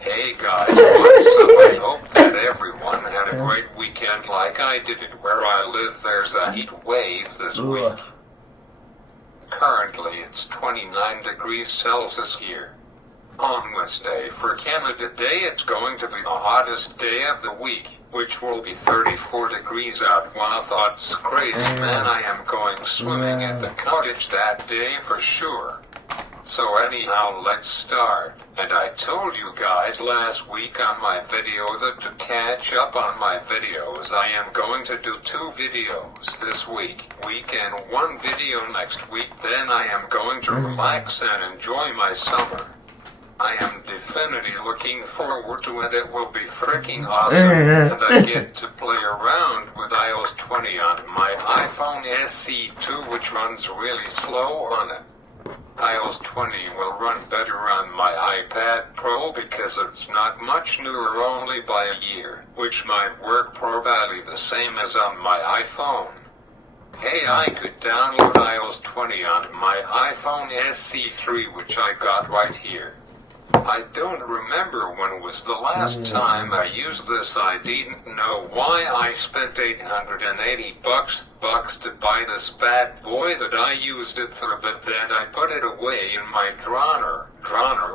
Hey guys, what's up? I hope that everyone had a great weekend like I did. Where I live, there's a heat wave this week. Currently, it's 29 degrees Celsius here. On Wednesday for Canada Day, it's going to be the hottest day of the week, which will be 34 degrees out. Wow, that's crazy, man. I am going swimming at the cottage that day for sure. So anyhow, let's start. And I told you guys last week on my video that to catch up on my videos, I am going to do 2 videos this week and 1 video next week. Then I am going to relax and enjoy my summer. I am definitely looking forward to it. It will be freaking awesome. And I get to play around with iOS 20 on my iPhone SE2, which runs really slow on it. iOS 20 will run better on my iPad Pro because it's not much newer, only by a year, which might work probably the same as on my iPhone. Hey, I could download iOS 20 on my iPhone SE3, which I got right here. I don't remember when was the last time I used this. I didn't know why I spent $880 to buy this bad boy that I used it for, but then I put it away in my drawer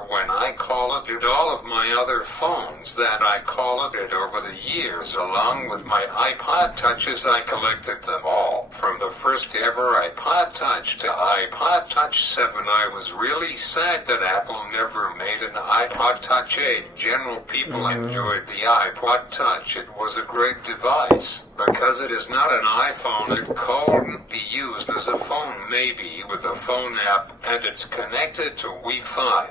when I called it all of my other phones that I called it over the years, along with my iPod Touches. I collected them all, from the first ever iPod Touch to iPod Touch 7. I was really sad that Apple never made an iPod Touch 8. General people enjoyed the iPod Touch. It was a great device. Because it is not an iPhone, it couldn't be used as a phone, maybe with a phone app, and it's connected to Wi-Fi.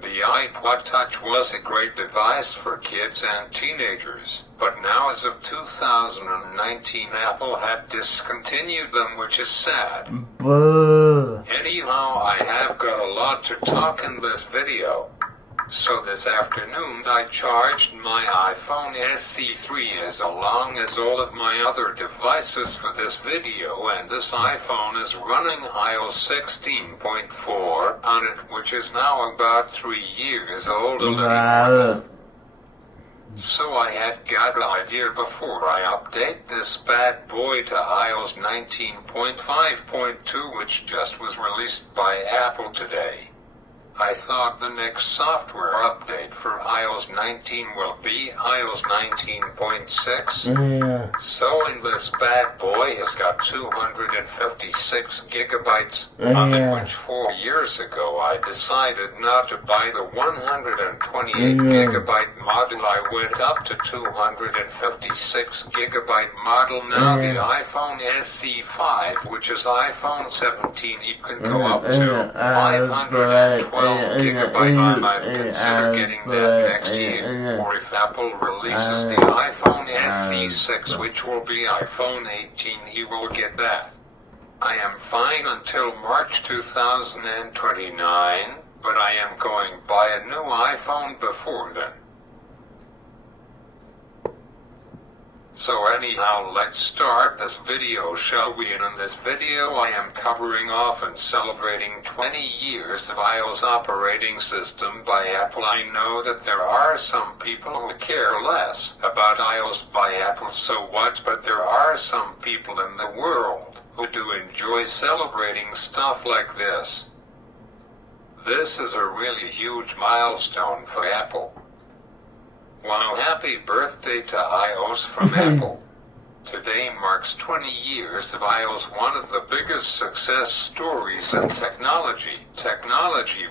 The iPod Touch was a great device for kids and teenagers, but now as of 2019 Apple had discontinued them, which is sad. Anyhow, I have got a lot to talk in this video. So this afternoon I charged my iPhone SE3 as long as all of my other devices for this video, and this iPhone is running iOS 16.4 on it, which is now about 3 years old, a little more than. So I had got an idea before I update this bad boy to iOS 19.5.2, which just was released by Apple today. I thought the next software update for iOS 19 will be iOS 19.6. So in this bad boy has got 256 gigabytes on it, which 4 years ago I decided not to buy the 128 gigabyte model. I went up to 256 gigabyte model. Now the iPhone SE5, which is iPhone 17, you can go up to 512 gigabyte. I might consider getting that next year, or if Apple releases the iPhone SE6, which will be iPhone 18, he will get that. I am fine until March 2029, but I am going to buy a new iPhone before then. So anyhow, let's start this video, shall we? And in this video I am covering off and celebrating 20 years of iOS operating system by Apple. I know that there are some people who care less about iOS by Apple, so what, but there are some people in the world who do enjoy celebrating stuff like this. This is a really huge milestone for Apple. Wow, happy birthday to iOS from Apple. Today marks 20 years of iOS, one of the biggest success stories in technology.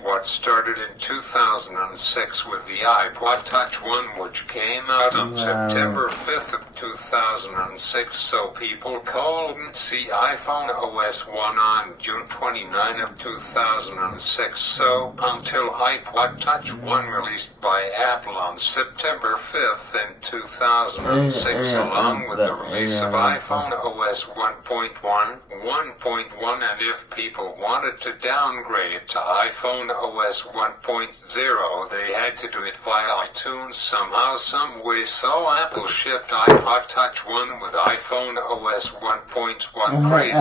What started in 2006 with the iPod Touch 1, which came out on September 5th of 2006, so people couldn't see iPhone OS 1 on June 29 of 2006, so until iPod Touch 1 released by Apple on September 5th in 2006, along with the release of iPhone OS 1.1, and if people wanted to downgrade it to iPhone OS 1.0, they had to do it via iTunes somehow, some way, so Apple shipped iPod Touch 1 with iPhone OS 1.1. Crazy.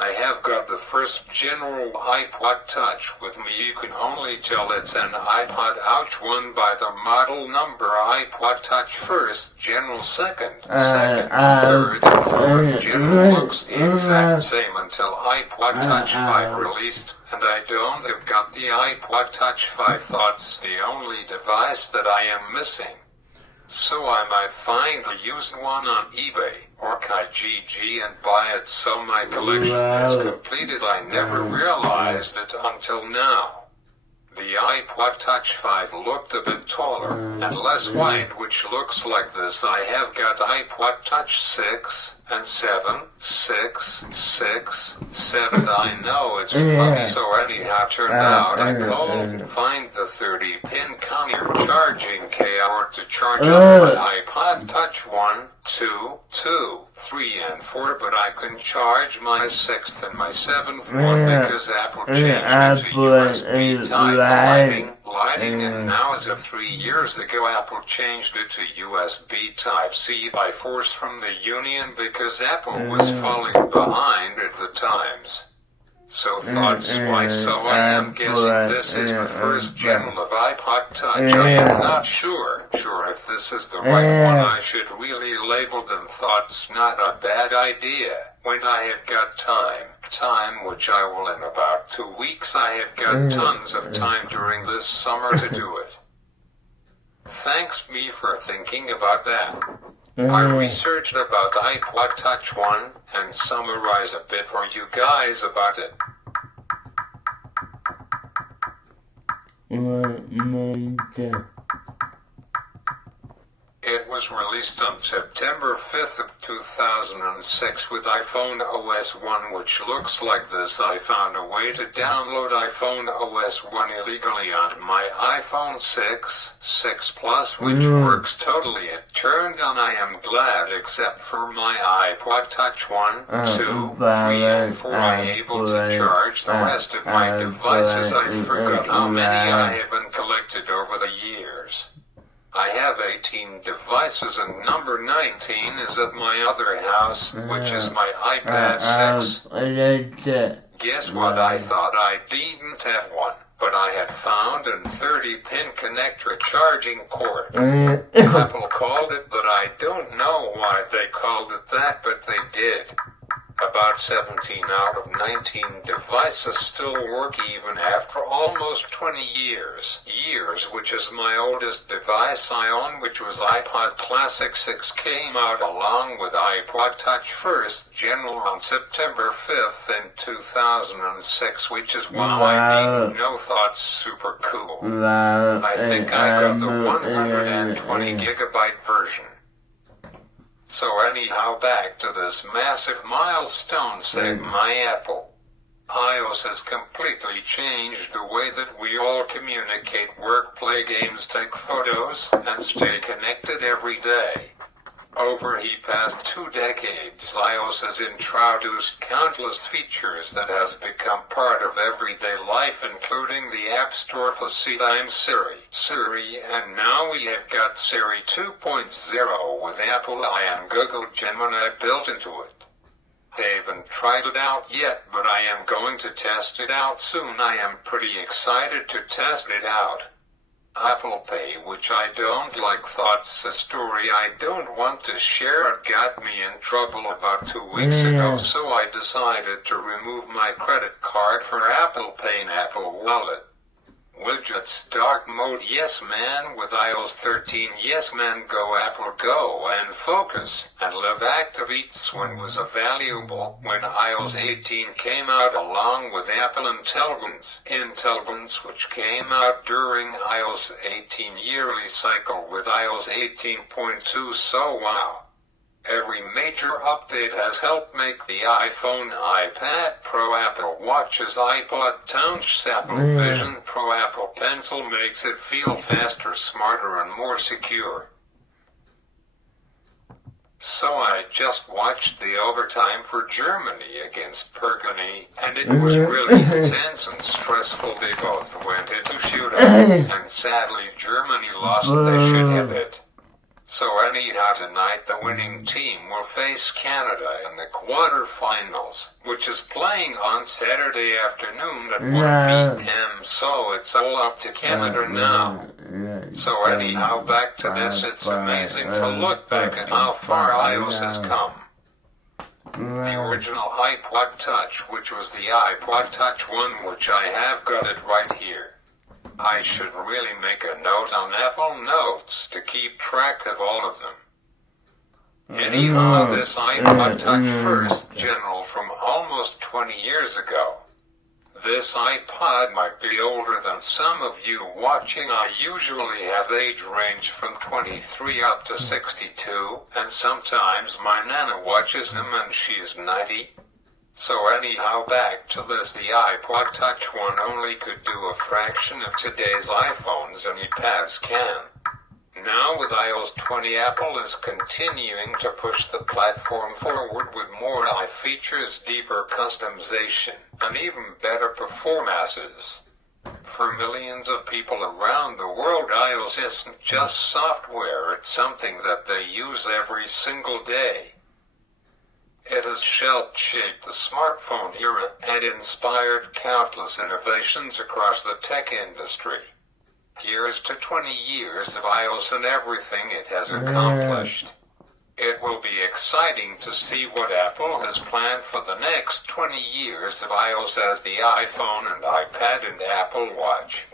I have got the first general iPod Touch with me. You can only tell it's an iPod Ouch one by the model number. iPod Touch first, general second, third, and fourth general looks the exact same until iPod Touch 5 released, and I don't have got the iPod Touch 5. That's the only device that I am missing. So I might find a used one on eBay or Kijiji and buy it so my collection is completed. I never realized it until now. The iPod Touch 5 looked a bit taller and less wide, which looks like this. I have got iPod Touch 6 and 7, 6, 6, 7. I know it's funny, so anyhow turned out I couldn't find the 30-pin counter charging cable to charge up my iPod Touch 1, 2, 2, 3 and 4, but I can charge my 6th and my 7th one because Apple changed it to USB type lighting, and now as of 3 years ago Apple changed it to USB Type-C by force from the Union because Apple was falling behind at the times. So that's why, so I am guessing this is the first general of iPod Touch. I am not sure if this is the right one. I should really label them. That's not a bad idea. When I have got time which I will in about 2 weeks. I have got tons of time during this summer to do it. Thanks me for thinking about that. I researched about the iPod Touch 1 and summarize a bit for you guys about it. It was released on September 5th of 2006 with iPhone OS 1, which looks like this. I found a way to download iPhone OS 1 illegally on my iPhone 6 Plus, which works totally. It turned on, I am glad, except for my iPod Touch 1, 2, 3 and 4. I able to charge the rest of my devices. I forgot how many I have been collected over the years. I have 18 devices and number 19 is at my other house, which is my iPad 6. Guess what? I thought I didn't have one, but I had found a 30-pin connector charging cord. Apple called it, but I don't know why they called it that, but they did. About 17 out of 19 devices still work even after almost 20 years, which is my oldest device I own, which was iPod Classic 6, came out along with iPod Touch first general on September 5th in 2006, which is why I didn't know. That's super cool. I think I got the 120 gigabyte version. So anyhow, back to this massive milestone, said my Apple. iOS has completely changed the way that we all communicate, work, play games, take photos, and stay connected every day. Over the past 2 decades, iOS has introduced countless features that has become part of everyday life, including the App Store for Siri, and now we have got Siri 2.0 with Apple I and Google Gemini built into it. They haven't tried it out yet, but I am going to test it out soon. I am pretty excited to test it out. Apple Pay, which I don't like, that's a story I don't want to share. It got me in trouble about 2 weeks ago, so I decided to remove my credit card for Apple Pay and Apple Wallet. Widgets dark mode, yes man. With iOS 13, yes man. Go Apple go and focus and live active. Eats when was valuable when iOS 18 came out along with Apple Intelligence, which came out during iOS 18 yearly cycle with iOS 18.2. So wow. Every major update has helped make the iPhone, iPad Pro, Apple Watches, iPod Touch, Apple Vision Pro, Apple Pencil makes it feel faster, smarter and more secure. So I just watched the overtime for Germany against Pergany, and it was really intense and stressful. They both went into shootout, and sadly Germany lost. They should have it. So anyhow, tonight the winning team will face Canada in the quarterfinals, which is playing on Saturday afternoon at 1 p.m. So it's all up to Canada now. So anyhow, back to this. It's amazing to look back at how far iOS has come. The original iPod Touch, which was the iPod Touch 1, which I have got it right here. I should really make a note on Apple Notes to keep track of all of them. Anyhow, this iPod Touch first general from almost 20 years ago. This iPod might be older than some of you watching. I usually have age range from 23 up to 62, and sometimes my Nana watches them and she's 90. So anyhow, back to this. The iPod Touch 1 only could do a fraction of today's iPhones and iPads can. Now with iOS 20, Apple is continuing to push the platform forward with more features, deeper customization, and even better performances. For millions of people around the world, iOS isn't just software, it's something that they use every single day. It has shaped the smartphone era and inspired countless innovations across the tech industry. Here's to 20 years of iOS and everything it has accomplished. It will be exciting to see what Apple has planned for the next 20 years of iOS as the iPhone and iPad and Apple Watch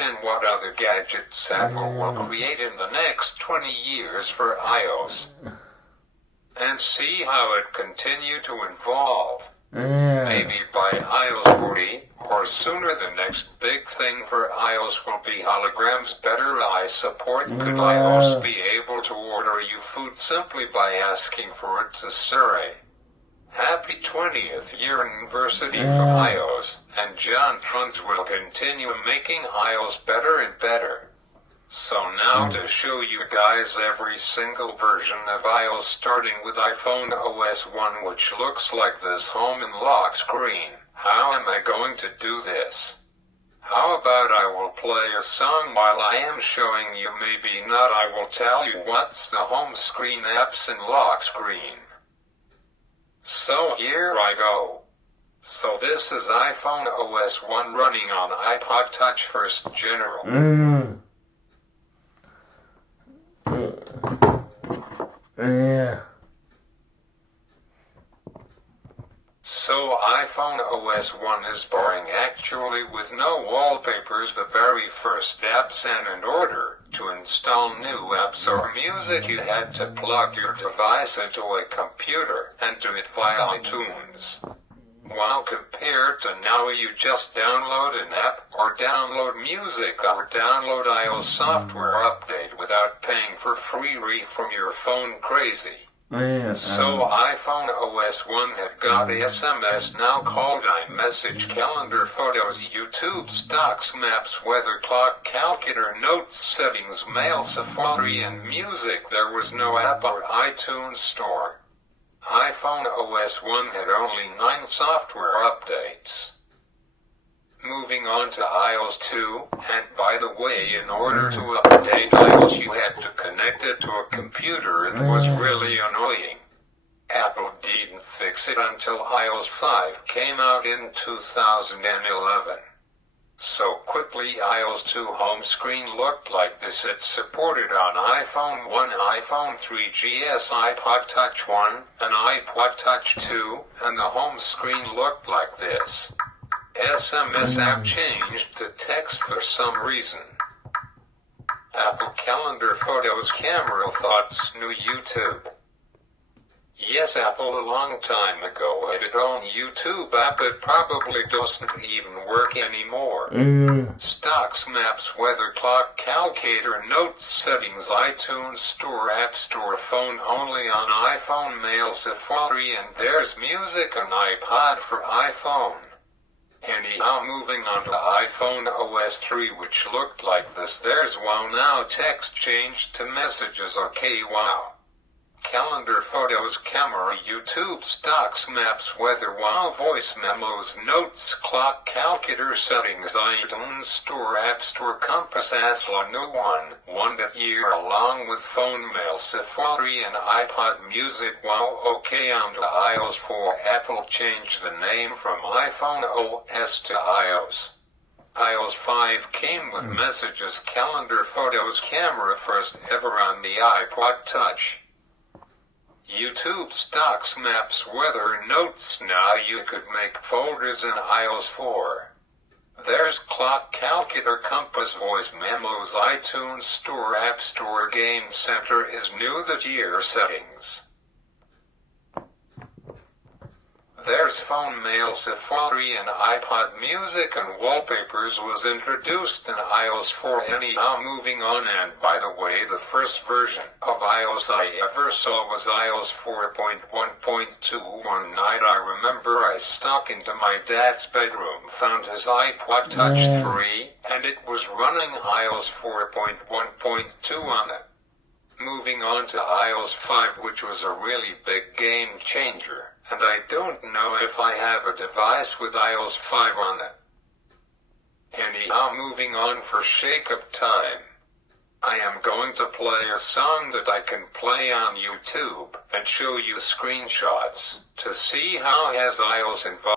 and what other gadgets Apple will create in the next 20 years for iOS. And see how it continue to evolve. Maybe by iOS 40, or sooner. The next big thing for iOS will be holograms, better eye support. Could iOS be able to order you food simply by asking for it to Siri? Happy 20th year anniversary for iOS, and John Trunz will continue making iOS better and better. So now to show you guys every single version of iOS, starting with iPhone OS 1, which looks like this home and lock screen. How am I going to do this? How about I will play a song while I am showing you? Maybe not. I will tell you what's the home screen, apps and lock screen. So here I go. So this is iPhone OS 1 running on iPod Touch first general. So iPhone OS 1 is boring actually, with no wallpapers. The very first apps, and in order to install new apps or music you had to plug your device into a computer and do it via iTunes. While compared to now, you just download an app or download music or download iOS software update without paying for free from your phone. Crazy. So iPhone OS 1 had got SMS, now called iMessage, calendar, photos, YouTube, stocks, maps, weather, clock, calculator, notes, settings, mail, Safari, and music. There was no app or iTunes store. iPhone OS 1 had only 9 software updates. Moving on to iOS 2, and by the way, in order to update iOS you had to connect it to a computer. It was really annoying. Apple didn't fix it until iOS 5 came out in 2011. So quickly, iOS 2 home screen looked like this. It supported on iPhone 1, iPhone 3GS, iPod Touch 1, and iPod Touch 2, and the home screen looked like this. SMS app changed to text for some reason. Apple Calendar, photos, camera, thoughts, new YouTube. Yes, Apple a long time ago had its own YouTube app. It probably doesn't even work anymore. Stocks, maps, weather, clock, calculator, notes, settings, iTunes Store, App Store, phone only on iPhone, mail, Safari, and there's music on iPod for iPhone. Anyhow, moving on to iPhone OS 3, which looked like this. There's wow, now text changed to messages. Okay, wow. calendar, photos, camera, YouTube, stocks, maps, weather, wow, voice memos, notes, clock, calculator, settings, iTunes Store, App Store, Compass, Asla, no one that year, along with phone mail, Safari and iPod Music, wow, okay, on to iOS 4. Apple changed the name from iPhone OS to iOS. iOS 5 came with messages, calendar, photos, camera, first ever on the iPod Touch. YouTube, stocks, maps, weather, notes. Now you could make folders in iOS 4. There's clock, calculator, compass, voice memos, iTunes Store, App Store, Game Center is new that year, settings. There's phone mail, Safari and iPod Music, and wallpapers was introduced in iOS 4. Anyhow, moving on, and by the way, the first version of iOS I ever saw was iOS 4.1.2. One night I remember I snuck into my dad's bedroom, found his iPod Touch 3, and it was running iOS 4.1.2 on it. Moving on to iOS 5, which was a really big game changer. And I don't know if I have a device with iOS 5 on it. Anyhow, moving on for Shake of Time. I am going to play a song that I can play on YouTube and show you screenshots to see how it has iOS involved.